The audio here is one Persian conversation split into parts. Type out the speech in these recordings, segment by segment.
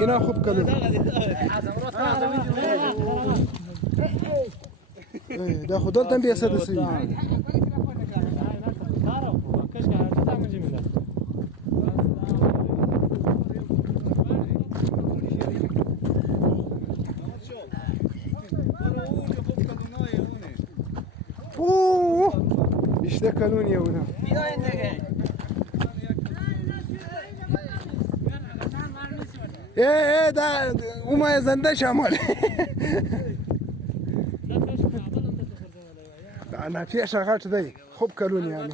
اینا خوب کلون دا خودل تن بیاسه دسی işte kalın ya buna. da umaya zanda şamal. أنا في شغلات ذي خوب كلون يعني.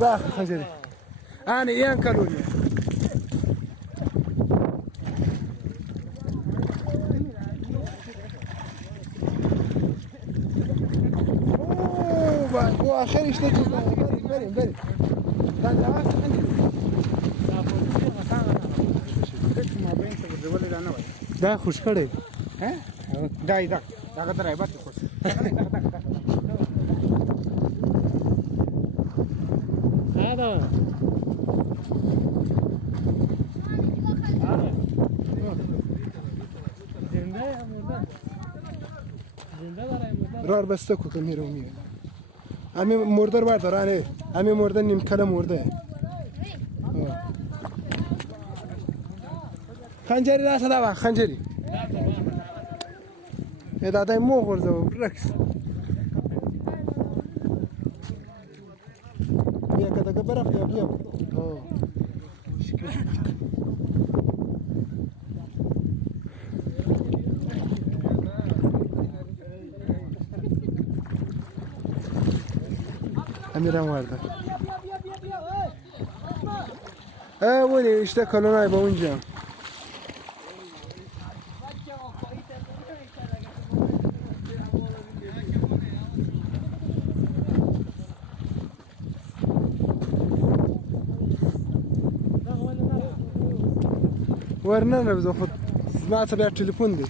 باخ خنجري أنا إيان كلوني وآخر اشتكي بري دا خوش کړي ها دا درایبه ته خوش هذا رار بسته کو میره میره امی مردار بردارانه امی مرده نیم کله مرده خنجری راست داوا خنجری دادای مو خورده رکس بیا کده برف یا بیا امیرم ورده ولی işte kalonay ba اونجا ورنا نبذ خد سمعت بيع تليفون دي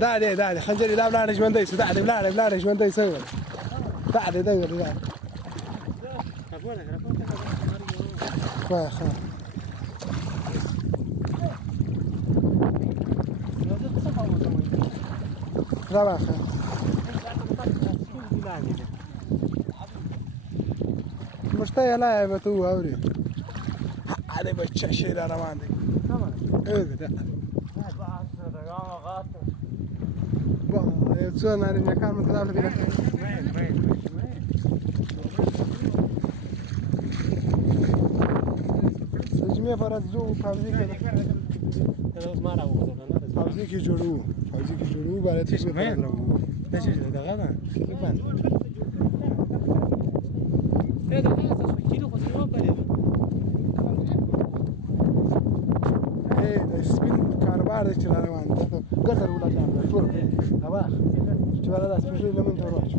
داعي خنجري لا بلا نجم دايس داعي بلا نجم دايس داعي خا لا خا مشتاق لا بتو اوري هذا بچه شیر روان دی ده با چه نری نکار متداول بیره سجمیه پر از زو پاوزی که پاوزی که جورو برای تیش میکنه درم نچه دقیقا نه سپین کاربار داشت روان گذر ولا جام شور هوا چرا دست پیش لمن تو راچ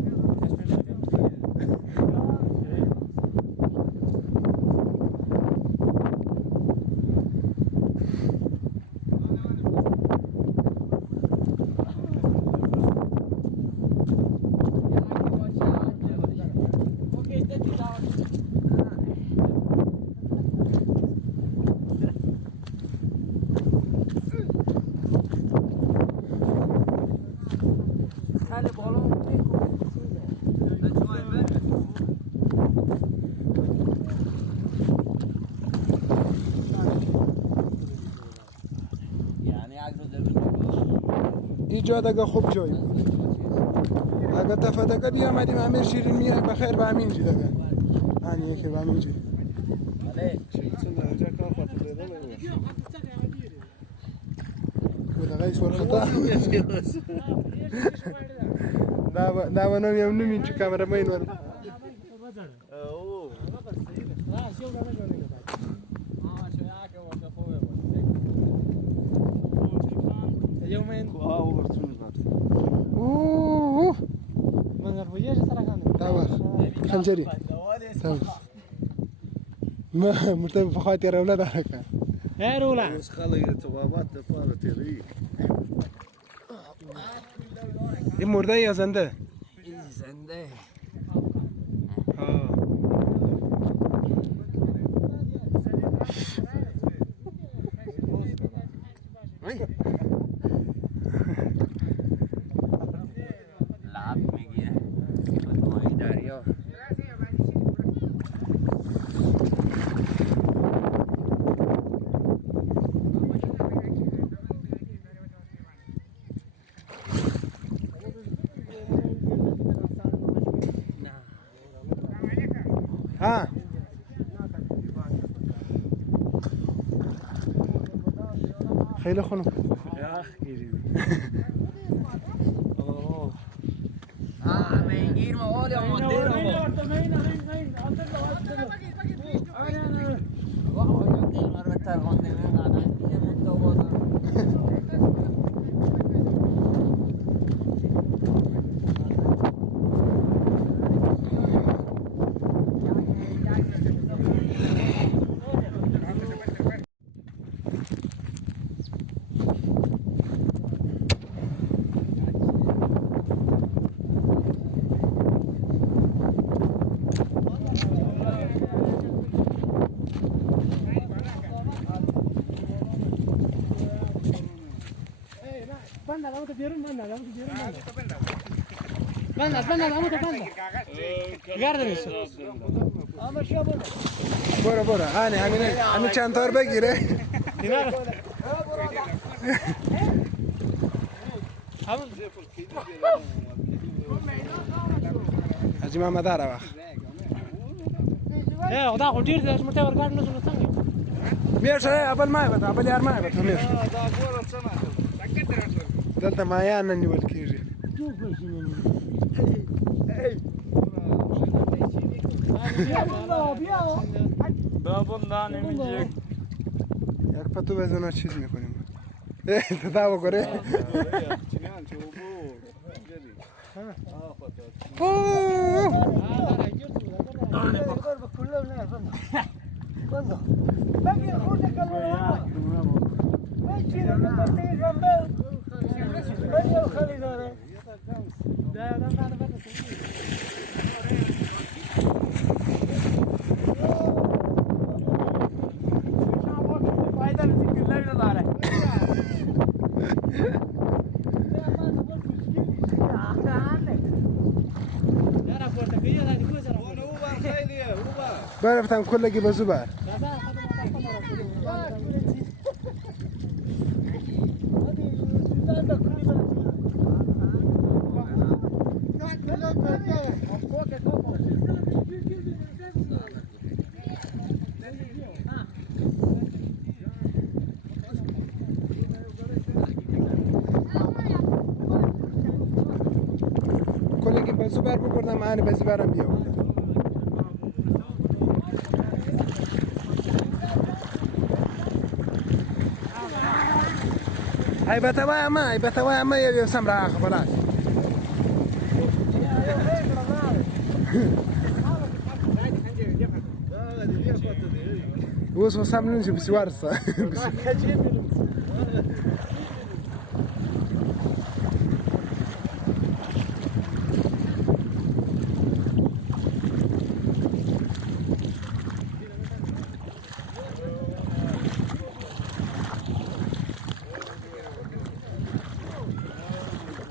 اینجا دیگه خوب جایی بود اگه دفعه دیگه بیامدیم امیر شیرین میای بخیر به همین جی دیگه آنیه که به همین جی و دیگه ایش ورخطا دا نمیم نمین چی کامرا مین ورد يومين من الرياج ترى كان خنجري تمام ما مرتبط بخاطر اولاد هكا يا رولا بس خلي تبابات تطارة تري این مرده یا زنده؟ زنده لعب میگیره ماهی دریا ها خیلی خونم میگیر ما ولی آماده برو برو همین چند تار بگیره حاجی محمد هر وقت خدا خو ډیر دې مرته ورګار نه شو څنګه میرشه اول ما بده اول یار ما بده میرشه دلته مایان نه نیول کیږي بابا نمیشه یک پتو بزنه چیز میکنیم تداوا کنه برفتم کلگی بازو بر کلگی بازو بر بردم من بازو برم بیاوردم هاي بتوايا ما يبي سمرة خلاص وصل ساملين شو بسوارصة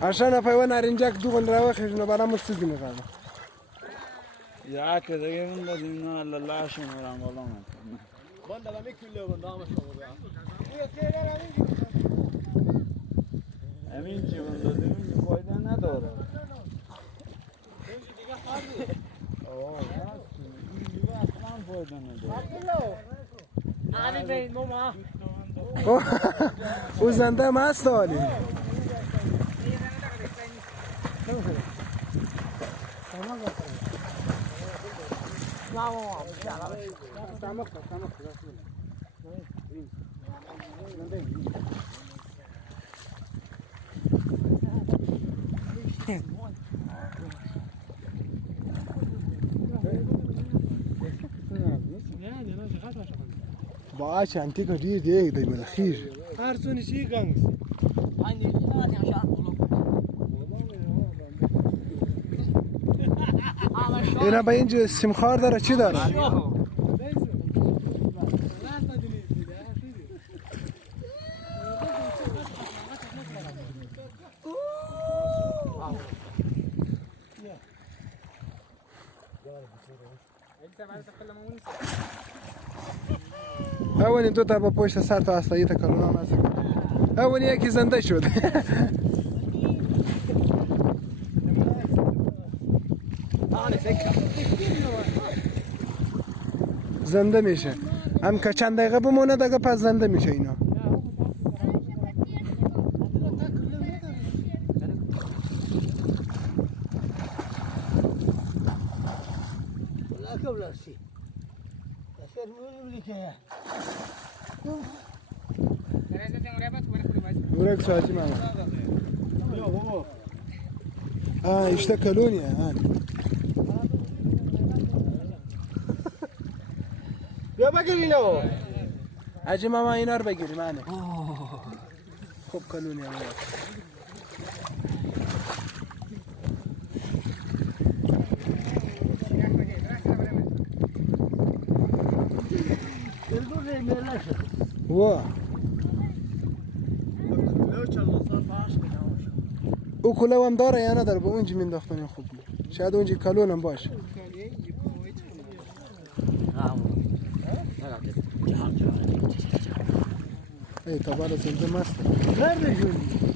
عشان افاي نارنجاك دوغن راوخ شنو برا مستزين غانا يا كذا يوم بدينا لا شنو رام والله بند ما كله بند ما شاء الله امين چی بند دادیم فایده نداره اوه اصلا فایده نداره علی بین ماما او زنده مست عالی با چندی که دیر دیگه دی بله خیر هر سونی چی گنگس اینا با اینجا سیمخار داره چی داره؟ اولین دو تا با پشت سر تا اصلایی تا کلونا مزه اولین یکی زنده شد زنده میشه هم که چند دقیقه بمونه دیگه پس زنده میشه اینا برك ساعتي معنا اشتكلوني هاني بیا بگیرینو اجي ماما اینا رو بگیری معنا خوب کلونی وا او کلو هم داره یا نداره به اونجا مینداختن خوب شاید اونجا کلون هم باشه ای تا بالا زنده مست نرده جونی